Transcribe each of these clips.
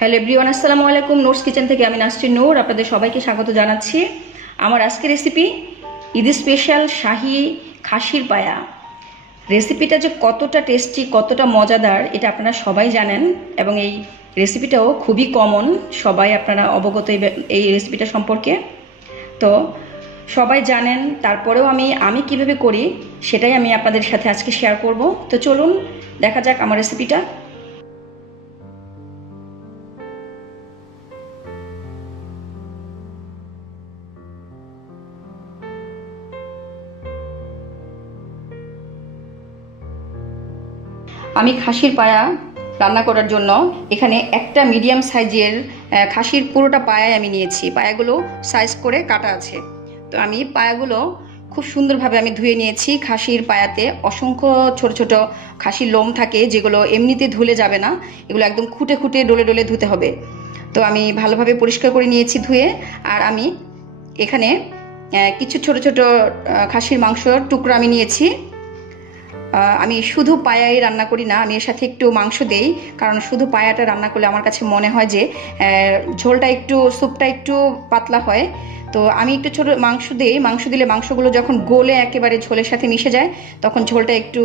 Hello everyone, আসসালামু আলাইকুম। Noors kitchen থেকে আমি নাসরিন নূর আপনাদের সবাইকে স্বাগত জানাচ্ছি। আমার আজকের রেসিপি ঈদ স্পেশাল শাহী খাসির পায়া। রেসিপিটা যে কতটা টেস্টি, কতটা মজাদার এটা আপনারা সবাই জানেন এবং এই রেসিপিটাও খুবই কমন, সবাই আপনারা অবগত এই রেসিপিটা সম্পর্কে। তো সবাই জানেন, তারপরেও আমি কিভাবে করি সেটাই আমি আপনাদের সাথে আজকে শেয়ার করব। তো চলুন দেখা যাক আমার রেসিপিটা। আমি খাসির পায়া রান্না করার জন্য এখানে একটা মিডিয়াম সাইজের খাসির পুরোটা পায়াই আমি নিয়েছি। পায়াগুলো সাইজ করে কাটা আছে। তো আমি পায়াগুলো খুব সুন্দরভাবে আমি ধুয়ে নিয়েছি। খাসির পায়াতে অসংখ্য ছোট ছোট খাসির লোম থাকে, যেগুলো এমনিতে ধুলে যাবে না, এগুলো একদম খুঁটে খুঁটে ডলে ডলে ধুতে হবে। তো আমি ভালোভাবে পরিষ্কার করে নিয়েছি ধুয়ে। আর আমি এখানে কিছু ছোট ছোট খাসির মাংসর টুকরো আমি নিয়েছি। আমি শুধু পায়াই রান্না করি না, আমি এর সাথে একটু মাংস দেই, কারণ শুধু পায়াটা রান্না করলে আমার কাছে মনে হয় যে ঝোলটা একটু, স্যুপটা একটু পাতলা হয়। তো আমি একটু ছোট মাংস দিই। মাংস দিলে মাংসগুলো যখন গলে একেবারে ঝোলের সাথে মিশে যায় তখন ঝোলটা একটু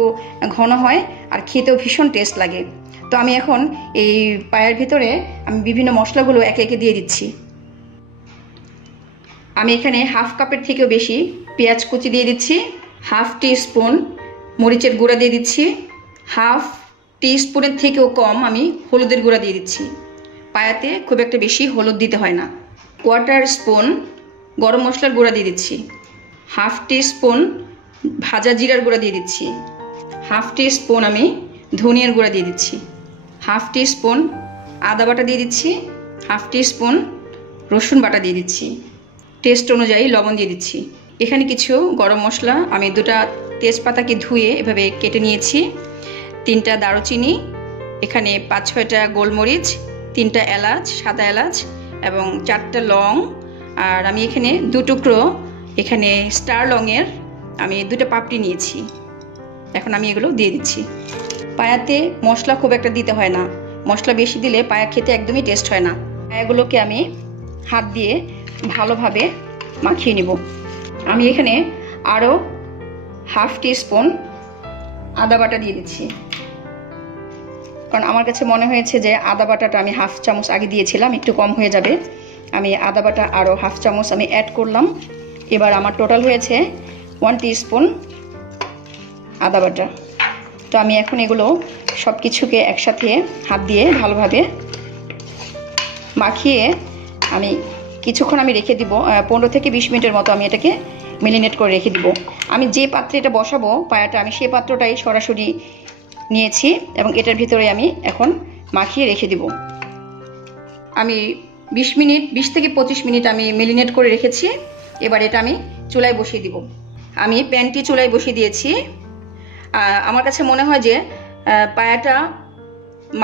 ঘন হয় আর খেতেও ভীষণ টেস্ট লাগে। তো আমি এখন এই পায়ার ভিতরে আমি বিভিন্ন মশলাগুলো একে একে দিয়ে দিচ্ছি। আমি এখানে হাফ কাপের থেকেও বেশি পেঁয়াজ কুচি দিয়ে দিচ্ছি, হাফ টিস্পুন মরিচের গুঁড়া দিয়ে দিচ্ছি, হাফ টিস্পুনের থেকেও কম আমি হলুদের গুঁড়া দিয়ে দিচ্ছি। পায়াতে খুব একটা বেশি হলুদ দিতে হয় না। কোয়ার্টার স্পুন গরম মশলার গুঁড়া দিয়ে দিচ্ছি, হাফ টিস্পুন ভাজা জিরার গুঁড়া দিয়ে দিচ্ছি, হাফ টিস্পুন আমি ধনিয়ার গুঁড়া দিয়ে দিচ্ছি, হাফ টিস্পুন আদা বাটা দিয়ে দিচ্ছি, হাফ টিস্পুন রসুন বাটা দিয়ে দিচ্ছি, টেস্ট অনুযায়ী লবণ দিয়ে দিচ্ছি। এখানে কিছু গরম মশলা আমি দুটা তেজপাতাকে ধুয়ে এভাবে কেটে নিয়েছি, 3টা দারুচিনি, এখানে 5-6টা গোলমরিচ, 3টা এলাচ, সাদা এলাচ এবং 4টা লং। আর আমি এখানে 2 টুকরো এখানে স্টার লংয়ের আমি 2টা পাপড়ি নিয়েছি। এখন আমি এগুলো দিয়ে দিচ্ছি। পায়াতে মশলা খুব একটা দিতে হয় না, মশলা বেশি দিলে পায়া খেতে একদমই টেস্ট হয় না। পায়াগুলোকে আমি হাত দিয়ে ভালোভাবে মাখিয়ে নিব। আমি এখানে আরও হাফ টিস্পুন আদা বাটা দিয়ে দিচ্ছি, কারণ আমার কাছে মনে হয়েছে যে আদা বাটাটা আমি হাফ চামচ আগে দিয়েছিলাম, একটু কম হয়ে যাবে। আমি আদা বাটা আরও হাফ চামচ আমি অ্যাড করলাম। এবার আমার টোটাল হয়েছে 1 টিস্পুন আদা বাটা। তো আমি এখন এগুলো সব কিছুকে একসাথে হাত দিয়ে ভালোভাবে মাখিয়ে আমি কিছুক্ষণ আমি রেখে দিব, 15 থেকে 20 মিনিটের মতো আমি এটাকে মেরিনেট করে রেখে দিব। আমি যে পাত্রে এটা বসাবো পায়াটা, আমি সেই পাত্রটাই সরাসরি নিয়েছি এবং এটার ভিতরে আমি এখন মাখিয়ে রেখে দিব। আমি 20 থেকে 25 মিনিট আমি মেরিনেট করে রেখেছি। এবার এটা আমি চুলায় বসিয়ে দিব। আমি প্যানটি চুলায় বসিয়ে দিয়েছি। আমার কাছে মনে হয় যে পায়াটা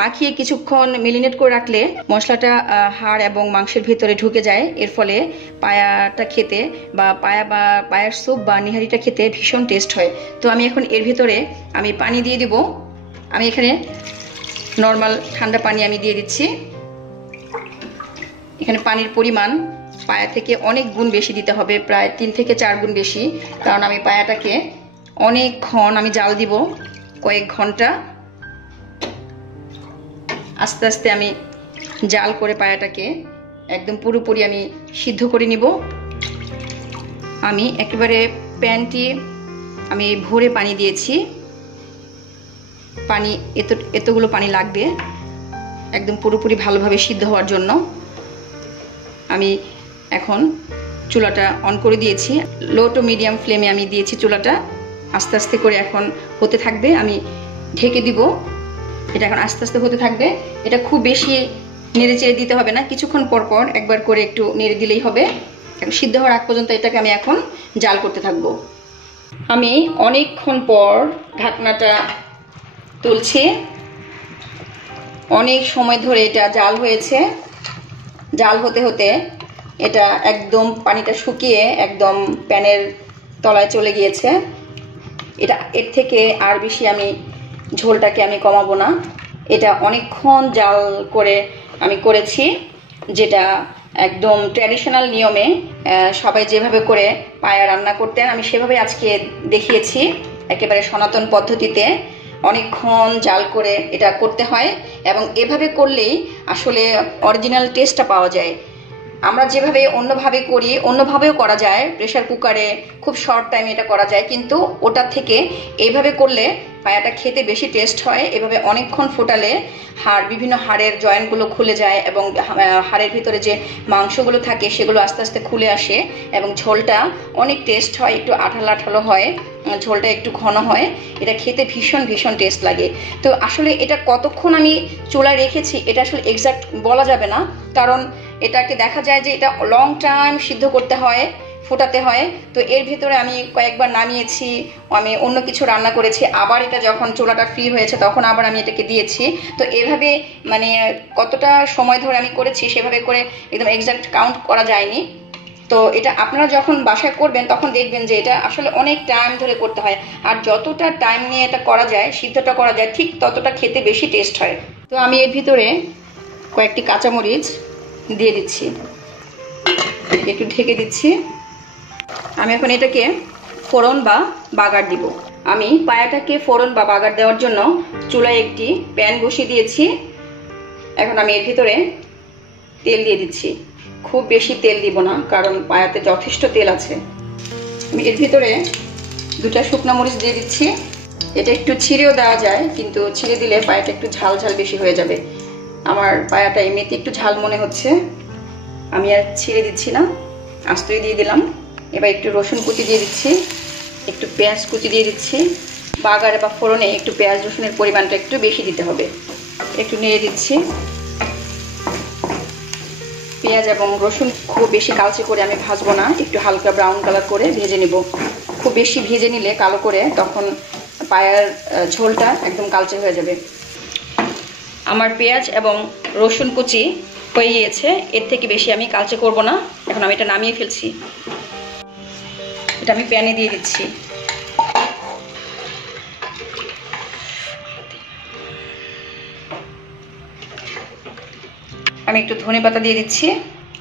মাখিয়ে কিছুক্ষণ মেরিনেট করে রাখলে মশলাটা হাড় এবং মাংসের ভিতরে ঢুকে যায়, এর ফলে পায়াটা খেতে বা পায়ার স্যুপ বা নিহারিটা খেতে ভীষণ টেস্ট হয়। তো আমি এখন এর ভিতরে আমি পানি দিয়ে দিব। আমি এখানে নর্মাল ঠান্ডা পানি আমি দিয়ে দিচ্ছি। এখানে পানির পরিমাণ পায়া থেকে অনেক গুণ বেশি দিতে হবে, প্রায় 3 থেকে 4 গুণ বেশি, কারণ আমি পায়াটাকে অনেকক্ষণ আমি জাল দিব, কয়েক ঘন্টা আস্তে আস্তে আমি জাল করে পায়াটাকে একদম পুরোপুরি আমি সিদ্ধ করে নিব। আমি একেবারে প্যানটি আমি ভরে পানি দিয়েছি। পানি এতগুলো পানি লাগবে একদম পুরোপুরি ভালোভাবে সিদ্ধ হওয়ার জন্য। আমি এখন চুলাটা অন করে দিয়েছি, লো টু মিডিয়াম ফ্লেমে আমি দিয়েছি চুলাটা। আস্তে আস্তে করে এখন হতে থাকবে, আমি ঢেকে দিব। এটা এখন আস্তে আস্তে হতে থাকবে। এটা খুব বেশি নেড়ে চেড়ে দিতে হবে না, কিছুক্ষণ পর পর একবার করে একটু নেড়ে দিলেই হবে। সিদ্ধ হওয়ার আগ পর্যন্ত এটাকে আমি এখন জাল করতে থাকবো। আমি অনেকক্ষণ পর ঢাকনাটা তুলছি। অনেক সময় ধরে এটা জাল হয়েছে। জাল হতে হতে এটা একদম পানিটা শুকিয়ে একদম প্যানের তলায় চলে গিয়েছে। এটা এর থেকে আর বেশি আমি ঝোলটাকে আমি কমাবো না। এটা অনেকক্ষণ জাল করে আমি করেছি, যেটা একদম ট্র্যাডিশনাল নিয়মে সবাই যেভাবে করে পায়া রান্না করতেন আমি সেভাবে আজকে দেখিয়েছি। একেবারে সনাতন পদ্ধতিতে অনেকক্ষণ জাল করে এটা করতে হয় এবং এভাবে করলেই আসলে অরিজিনাল টেস্টটা পাওয়া যায়। আমরা যেভাবে অন্যভাবে করি অন্যভাবেও করা যায়, প্রেসার কুকারে খুব শর্ট টাইমে এটা করা যায়, কিন্তু ওটার থেকে এইভাবে করলে পায়াটা খেতে বেশি টেস্ট হয়। এভাবে অনেকক্ষণ ফোটালে বিভিন্ন হাড়ের জয়েন্টগুলো খুলে যায় এবং হাড়ের ভিতরে যে মাংসগুলো থাকে সেগুলো আস্তে আস্তে খুলে আসে এবং ঝোলটা অনেক টেস্ট হয়, একটু আঠালো আঠালো হয়, ঝোলটা একটু ঘন হয়। এটা খেতে ভীষণ ভীষণ টেস্ট লাগে। তো আসলে এটা কতক্ষণ আমি চুলায় রেখেছি এটা আসলে এক্সাক্ট বলা যাবে না, কারণ এটাকে দেখা যায় যে এটা লং টাইম সিদ্ধ করতে হয়, ফোটাতে হয়। তো এর ভেতরে আমি কয়েকবার নামিয়েছি, আমি অন্য কিছু রান্না করেছি, আবার এটা যখন চুলাটা ফ্রি হয়েছে তখন আবার আমি এটাকে দিয়েছি। তো এভাবে মানে কতটা সময় ধরে আমি করেছি সেভাবে করে একদম এক্সাক্ট কাউন্ট করা যায়নি। তো এটা আপনারা যখন বাসায় করবেন তখন দেখবেন যে এটা আসলে অনেক টাইম ধরে করতে হয়, আর যতটা টাইম নিয়ে এটা করা যায়, সিদ্ধটা করা যায়, ঠিক ততটা খেতে বেশি টেস্ট হয়। তো আমি এর ভিতরে কয়েকটি কাঁচামরিচ দিয়ে দিচ্ছি, একটু ঢেকে দিচ্ছি। আমি এখন এটাকে ফোড়ন বা বাগার দিব। আমি পায়াটাকে ফোড়ন বা বাগার দেওয়ার জন্য চুলায় একটি প্যান বসিয়ে দিয়েছি। এখন আমি এর ভিতরে তেল দিয়ে দিচ্ছি। খুব বেশি তেল দিব না, কারণ পায়াতে যথেষ্ট তেল আছে। আমি এর ভিতরে 2টা শুকনো মরিচ দিয়ে দিচ্ছি। এটা একটু ছিঁড়েও দেওয়া যায়, কিন্তু ছিঁড়ে দিলে পায়াটা একটু ঝাল ঝাল বেশি হয়ে যাবে। আমার পায়াটা এমনিতে একটু ঝাল মনে হচ্ছে, আমি আর ছিঁড়ে দিচ্ছি না, আস্তই দিয়ে দিলাম। এবার একটু রসুন কুচি দিয়ে দিচ্ছি, একটু পেঁয়াজ কুচি দিয়ে দিচ্ছি। বাগারে বা ফোড়নে একটু পেঁয়াজ রসুনের পরিমাণটা একটু বেশি দিতে হবে। একটু নেড়ে দিচ্ছি। পেঁয়াজ এবং রসুন খুব বেশি কালচে করে আমি ভাজবো না, একটু হালকা ব্রাউন কালার করে ভেজে নেব। খুব বেশি ভেজে নিলে কালো করে তখন পায়ার ঝোলটা একদম কালচে হয়ে যাবে। আমার পেঁয়াজ এবং রসুন কুচি হয়ে গিয়েছে, এর থেকে বেশি আমি কালচে করব না। এখন আমি এটা নামিয়ে ফেলছি। এটা আমি প্যানে দিয়ে দিচ্ছি। আমি একটু ধনেপাতা দিয়ে দিচ্ছি।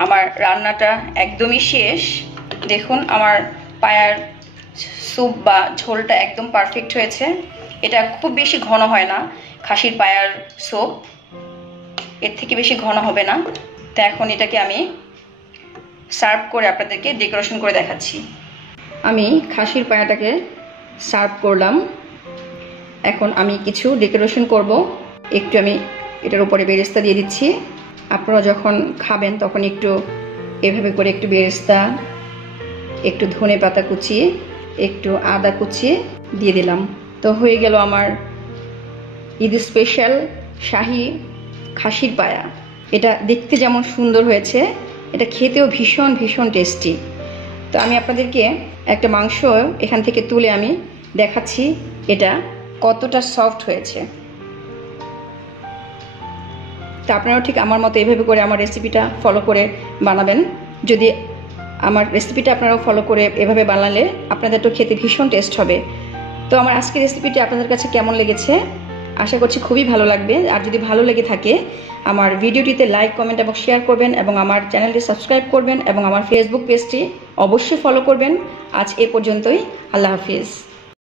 আমার রান্নাটা একদমই শেষ। দেখুন আমার পায়ার স্যুপ বা ঝোলটা একদম পারফেক্ট হয়েছে। এটা খুব বেশি ঘন হয় না, খাসির পায়ার স্যুপ এর থেকে বেশি ঘন হবে না। তো এখন এটাকে আমি সার্ভ করে আপনাদেরকে ডেকোরেশন করে দেখাচ্ছি। আমি খাসির পায়াটাকে সার্ভ করলাম। এখন আমি কিছু ডেকোরেশন করব। একটু আমি এটার উপরে বেরেস্তা দিয়ে দিচ্ছি। আপনারা যখন খাবেন তখন একটু এভাবে করে একটু বেরেস্তা, একটু ধনে পাতা কুচিয়ে, একটু আদা কুচিয়ে দিয়ে দিলাম। তো হয়ে গেল আমার ঈদ স্পেশাল শাহী খাসির পায়া। এটা দেখতে যেমন সুন্দর হয়েছে, এটা খেতেও ভীষণ ভীষণ টেস্টি। তো আমি আপনাদেরকে একটা মাংস এখান থেকে তুলে আমি দেখাচ্ছি এটা কতটা সফট হয়েছে। তো আপনারাও ঠিক আমার মতো এভাবে করে আমার রেসিপিটা ফলো করে বানাবেন। যদি আমার রেসিপিটা আপনারাও ফলো করে এভাবে বানালে আপনাদের তো খেতে ভীষণ টেস্ট হবে। তো আমার আজকের রেসিপিটি আপনাদের কাছে কেমন লেগেছে আশা করছি খুবই ভালো লাগবে। আর যদি ভালো লেগে থাকে আমার ভিডিওটিতে লাইক, কমেন্ট এবং শেয়ার করবেন এবং আমার চ্যানেলটি সাবস্ক্রাইব করবেন এবং আমার ফেসবুক পেজটি অবশ্যই ফলো করবেন। আজ এ পর্যন্তই। আল্লাহ হাফিজ।